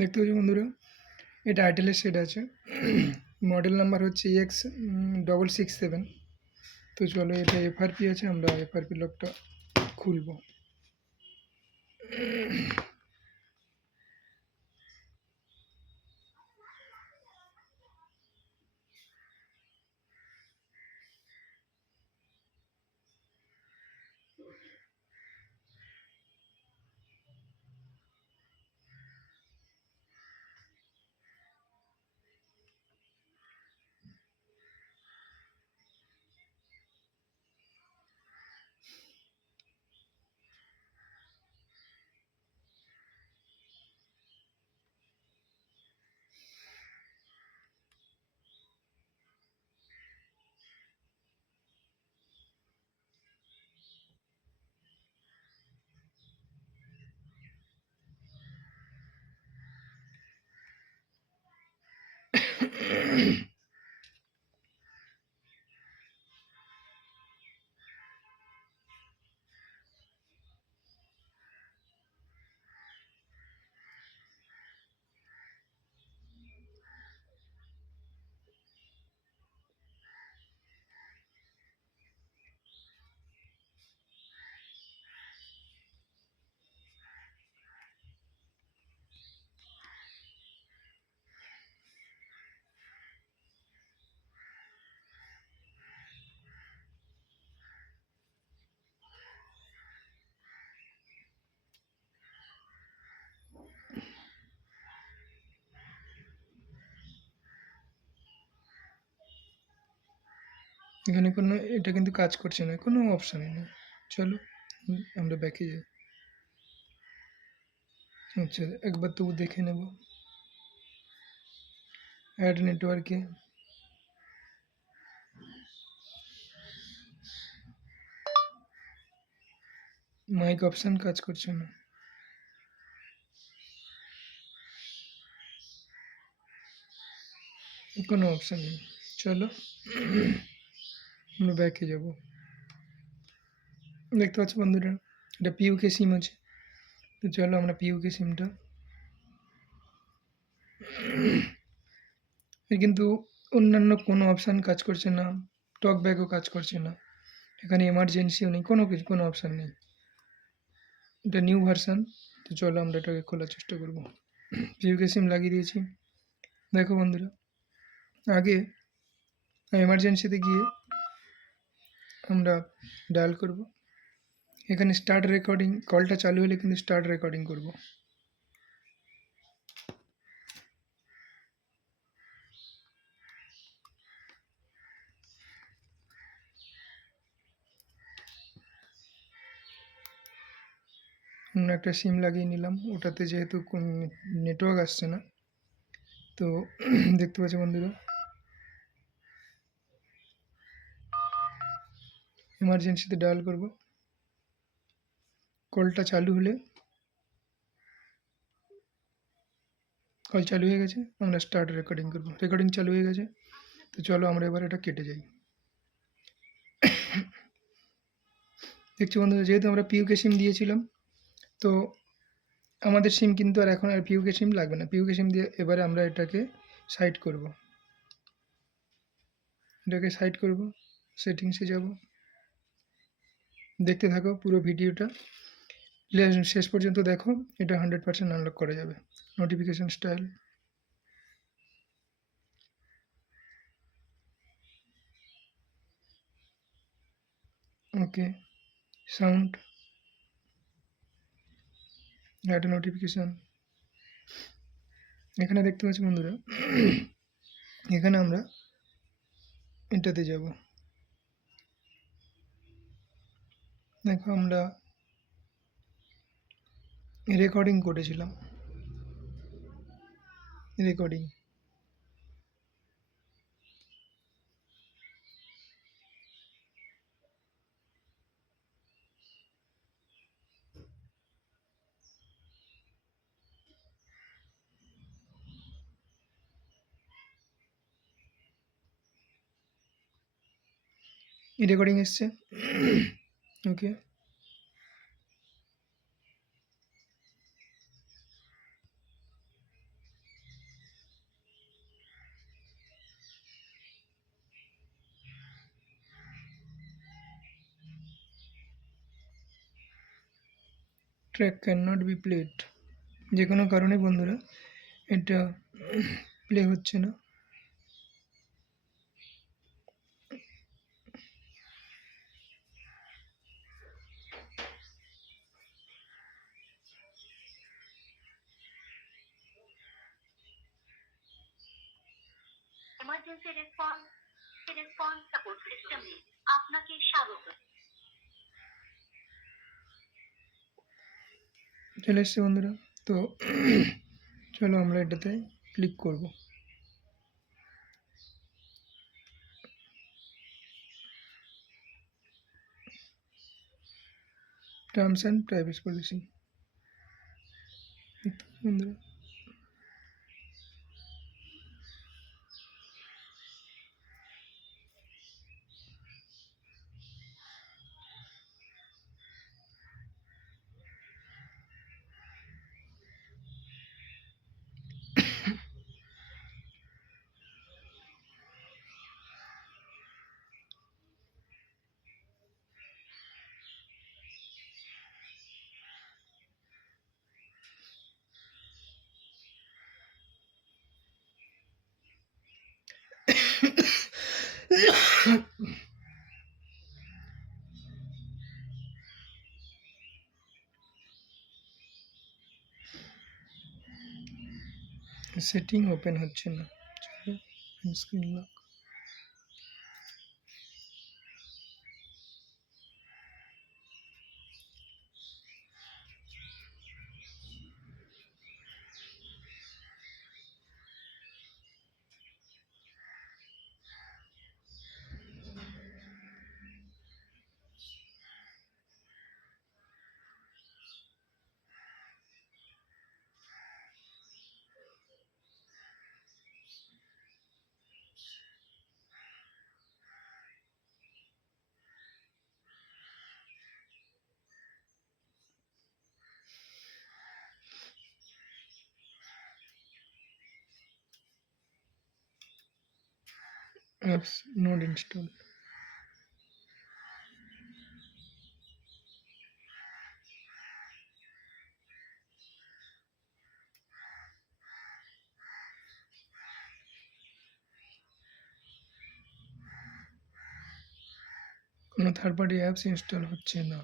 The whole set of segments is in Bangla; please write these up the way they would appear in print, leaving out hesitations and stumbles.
দেখতে পাচ্ছ বন্ধুরা, এটা আইটেলের সেট আছে। মডেল নাম্বার হচ্ছে EX6667। তো চলো, এটা এফআরপি আছে, আমরা এফআরপি লকটা খুলবো। এখানে কোনো, এটা কিন্তু কাজ করছে না, কোনো অপশানই নেই। চলো আমরা ব্যাকে যাই। আচ্ছা, একবার তবু দেখে নেব। অ্যাড নেটওয়ার্কে মাইক অপশান কাজ করছে না। কোনো অপশান নেই। চলো আমরা ব্যাকে যাব। দেখতে পাচ্ছ বন্ধুরা, এটা পিইউকে সিম আছে। তো চলো আমরা পিইউকে সিমটা, কিন্তু অন্যান্য কোনো অপশান কাজ করছে না, টক ব্যাকও কাজ করছে না, এখানে এমার্জেন্সিও নেই, কোনো কিছু, কোনো অপশান নেই। এটা নিউ ভার্সান। তো চলো আমরা এটাকে খোলার চেষ্টা করব। পিইউকে সিম লাগিয়ে দিয়েছি। দেখো বন্ধুরা, আগে এমার্জেন্সিতে গিয়ে আমরা ডায়াল করব। এখানে স্টার্ট রেকর্ডিং, কলটা চালু হলে কিন্তু স্টার্ট রেকর্ডিং করব। অন্য একটা সিম লাগিয়ে নিলাম, ওটাতে যেহেতু কোন নেটওয়ার্ক আসছে না। তো দেখতে পাচ্ছ বন্ধুরা, এমার্জেন্সিতে ডায়াল করব। কলটা চালু হলে, কল চালু হয়ে গেছে, আমরা স্টার্ট রেকর্ডিং করব। রেকর্ডিং চালু হয়ে গেছে। তো চলো আমরা এবার এটা কেটে যাই। দেখছি বন্ধুরা, যেহেতু আমরা পিইউকে সিম দিয়েছিলাম, তো আমাদের সিম কিন্তু আর এখন আর পিইউকে সিম লাগবে না। পিইউকে সিম দিয়ে এবারে আমরা এটাকে সাইড করব। এটাকে সাইড করব, সেটিংসে যাব। দেখতে থাকো পুরো ভিডিওটা, শেষ পর্যন্ত দেখো, এটা 100% আনলক করা যাবে। নোটিফিকেশন স্টাইল, ওকে, সাউন্ড, অ্যাড নোটিফিকেশন। এখানে দেখতে পাচ্ছি বন্ধুরা, এখানে আমরা এটাতে যাব। দেখো আমরা রেকর্ডিং করেছিলাম, রেকর্ডিং, রেকর্ডিং এসছে। Okay, track can not be played, যে কোনো কারণে বন্ধুরা এটা প্লে হচ্ছে না। ইমার্জেন্সি রেসপন্স সাপোর্ট সিস্টেমে আপনাকে স্বাগত। চলে এসছে বন্ধুরা। তো চলো আমরা এটাতে ক্লিক করব। টার্মস অ্যান্ড প্রাইভেসি পলিসি বন্ধুরা। সেটিং ওপেন হচ্ছে না, screen lock. apps not installed। কোনো থার্ড পার্টি অ্যাপস ইনস্টল হচ্ছে না।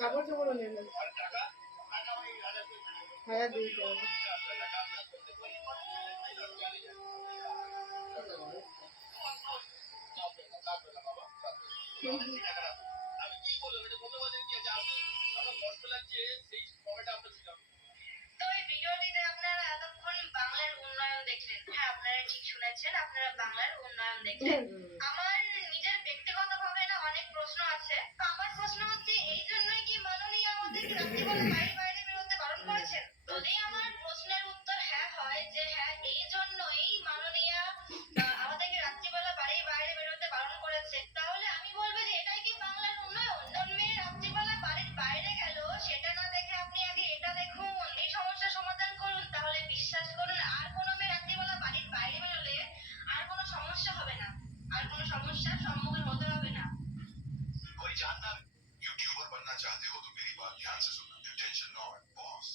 কাপড় চোপড় নেবে হ্যাঁ দিতে হবে। তো এই ভিডিওটিতে আপনারা এতক্ষণ বাংলার উন্নয়ন দেখলেন। হ্যাঁ, আপনারা ঠিক শুনেছেন, আপনারা বাংলার উন্নয়ন দেখলেন। আমার নিজের ব্যক্তিগতভাবে না অনেক প্রশ্ন আছে। আমার প্রশ্ন হচ্ছে, এই জন্যই কি মাননীয় আমাদেরকে রাত্রিবেলা বাইরে বেরোতে বারণ করেছেন? যদি আমার প্রশ্নের উত্তর হ্যাঁ হয়, যে হ্যাঁ এই জন্যই মাননীয় আমাদেরকে রাত্রিবেলা বাইরে বেরোতে বারণ করেছে, তাহলে আমি বলবো যে এটাই কি বাংলার উন্নয়ন? কোন মেয়ে রাত্রিবেলা বাড়ির বাইরে গেল সেটা না দেখে আপনি আগে এটা দেখুন, এই সমস্যার সমাধান করুন, তাহলে বিশ্বাস করুন আর কোনো মেয়ে রাত্রিবেলা বাড়ির বাইরে বেরোলে আর কোনো সমস্যা হবে না, আর কোনো সমস্যার সম্মুখীন হতে হবে না। कोई जानता है यूट्यूबर बनना चाहते हो तो मेरी बात ध्यान से सुनना। Tension not boss.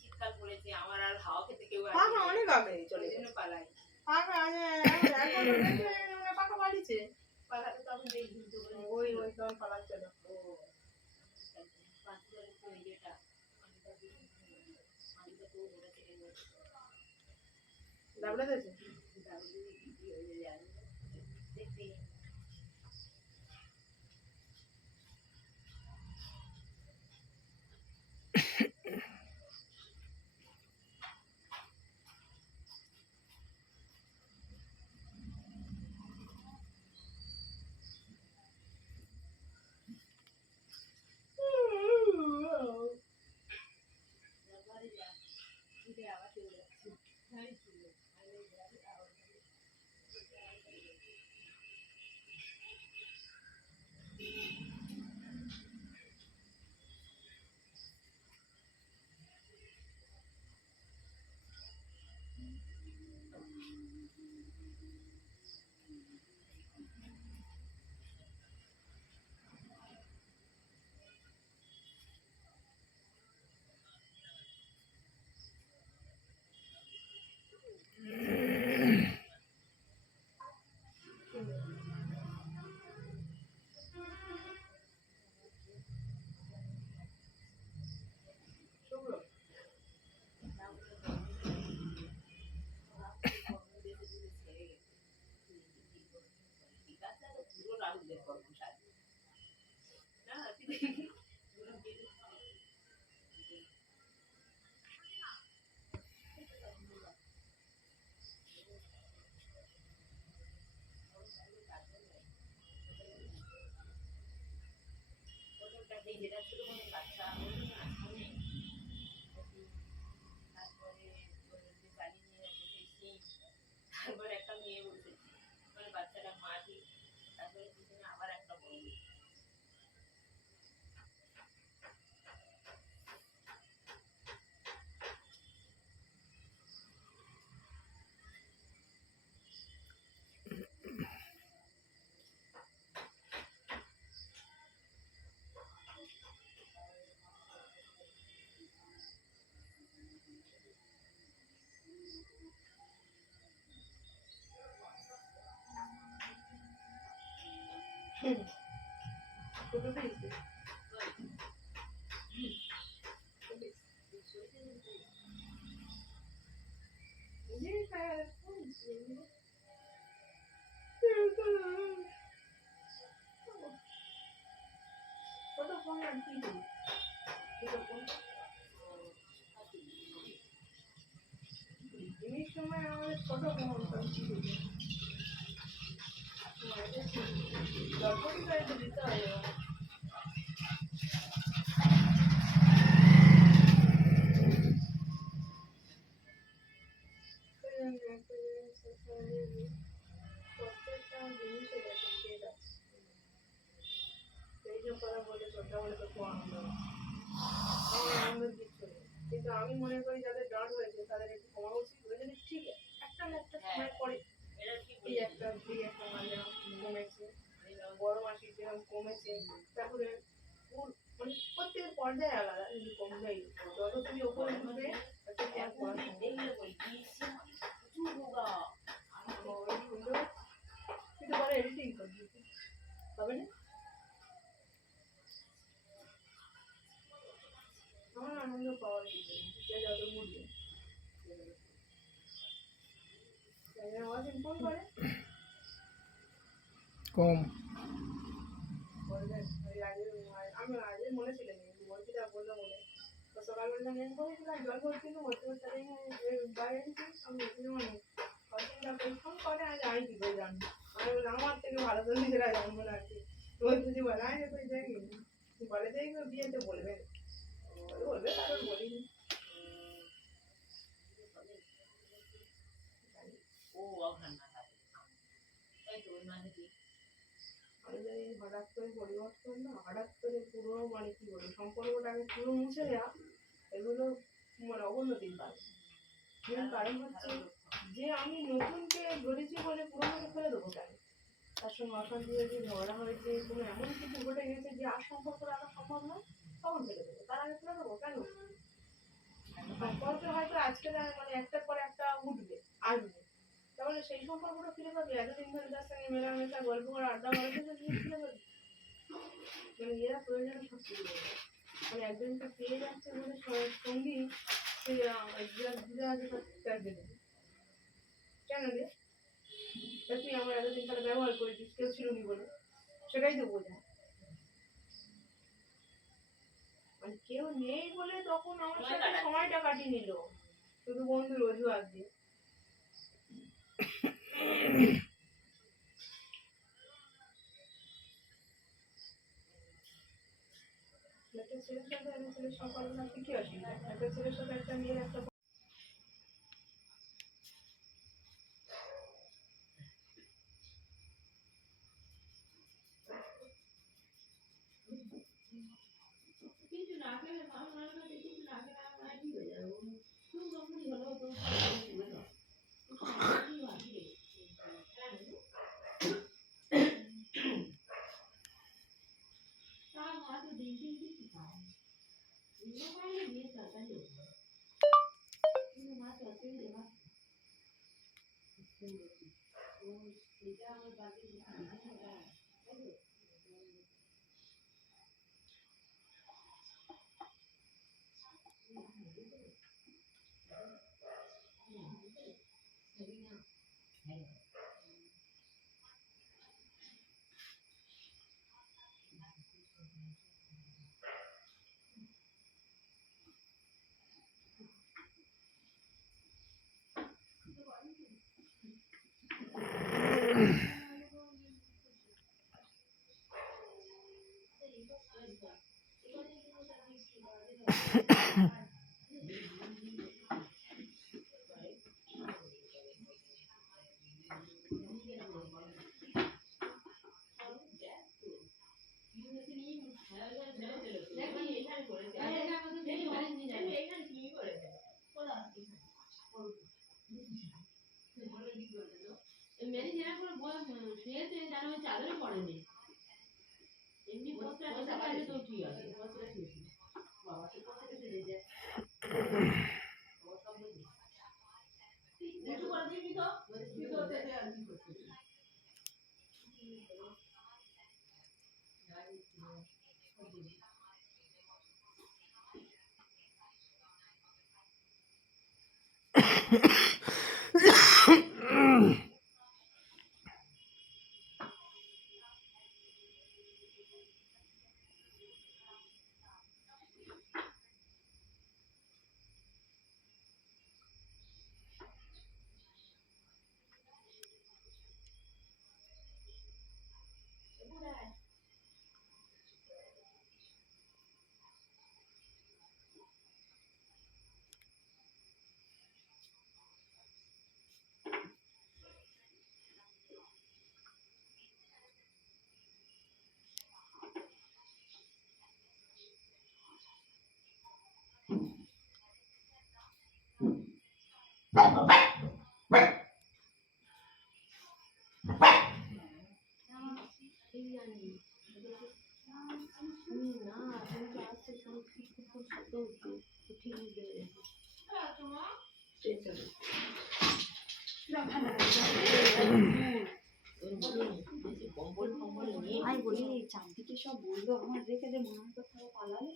শীতকাল পড়েছে, আমার আর হাওয়া খেতে কেউ অনেক আগে চলে গেছে পালাই। পাকা বাড়িছে পালাতে তো আমি দেখি ওই তখন পালাচ্ছে না। ডাবলা দিয়েছে দেখবি শুভ্র পুরো রাহুলের কর্মশালী না যেটা ছিল কোনো বাচ্চা তারপরে যে বাড়ি নিয়ে বসেছি তারপর একটা মেয়ে বসেছি মানে বাচ্চাটা মাটি তারপরে পিছনে আবার একটা বউ ছোট পিস ছোট ফোন আর কি জিনিস সময় আমাদের ছোট ফোন যখনই গাড়িতে দিতে হবে প্রত্যেকটা জিনিসে একটা শেড আছে সেই যে কথা বলে ছোটটা বলে তো আনন্দ আমার আনন্দের কিচ্ছু নেই কিন্তু আমি মনে করি যাদের ডাঁট হয়েছে তাদের একটু কমা উচিত বুঝলি ঠিক একটা না একটা সময় পরে এই একটা মানে কমেছে বড় মাসি যেরকম কমেছে তারপরে মানে প্রত্যেকের পর্যায়ে আলাদা কিন্তু কমবেই যত তুমি ওপরে উঠবে কিন্তু পরে এডিটিং করবি হবে না আমার আনন্দ পাওয়া যায় যত মূল্য ফোন করে কম বলবেন আমি আগে মনে ছিলেন কিন্তু বলছিটা বললো মনে তো সকালবেলা নেন করেছিলাম জল ভরছিল ভর্তি ভর্তি বাইরে আমি এখানে অনেক ফোন করে আগে আমি কি করে জানবো আমি বললাম আমার থেকে ভালো তো নিজেরা জানবো না আর কি তোমার যদি বলা হয় তুই দেখি বলে যাই বিয়েতে বলবেন বলবে কারণ বলিনি ও তাই তো ওই মানে কি হঠাৎ করে পরিবর্তন না হঠাৎ করে পুরো মানে কি বলি সম্পর্কটাকে পুরো মুছে দেওয়া এগুলো মানে অবনতির কারণ কারণ হচ্ছে যে আমি নতুনকে ধরেছি বলে পুরোনোকে ফেলে দেবো কেন তার সঙ্গে অশান্তি হয়েছে ঝগড়া হয়েছে কোনো এমন কিছু ঘটে গেছে যে আর সম্পর্ক রাখা সম্ভব নয় তখন ফেলে দেবো তার আগে ফেলে দেবো কেন সম্পর্কে হয়তো আজকে মানে একটার পর একটা উঠবে আসবে তাহলে সেই সম্পর্কটা ফিরে পাবে এতদিন ধরে তার সঙ্গে মেলামেশা গল্প করে আড্ডা মারা ফিরে পাবে মানে এরা প্রয়োজনে সব ফিরে যাবে মানে একজনকে পেয়ে যাচ্ছে বলে সঙ্গী সে ঘুরে আসবে তার দেবে কেন রে তুই আমার এতদিন তাহলে ব্যবহার করেছিস কেউ ছিল নি বলে, সেটাই তো বোঝা। মানে কেউ নেই বলে তখন আমার সাথে সময়টা কাটিয়ে নিল শুধু বন্ধুর অজুহাত দিয়ে। একটা ছেলের সাথে একটা ছেলের সম্পর্ক থাকতে কি অসুবিধা? একটা ছেলের সাথে একটা মেয়ের একটা আমি বলি চারদিকে সব বললো আমার রেখে দে মনে হয় কোথাও পালালে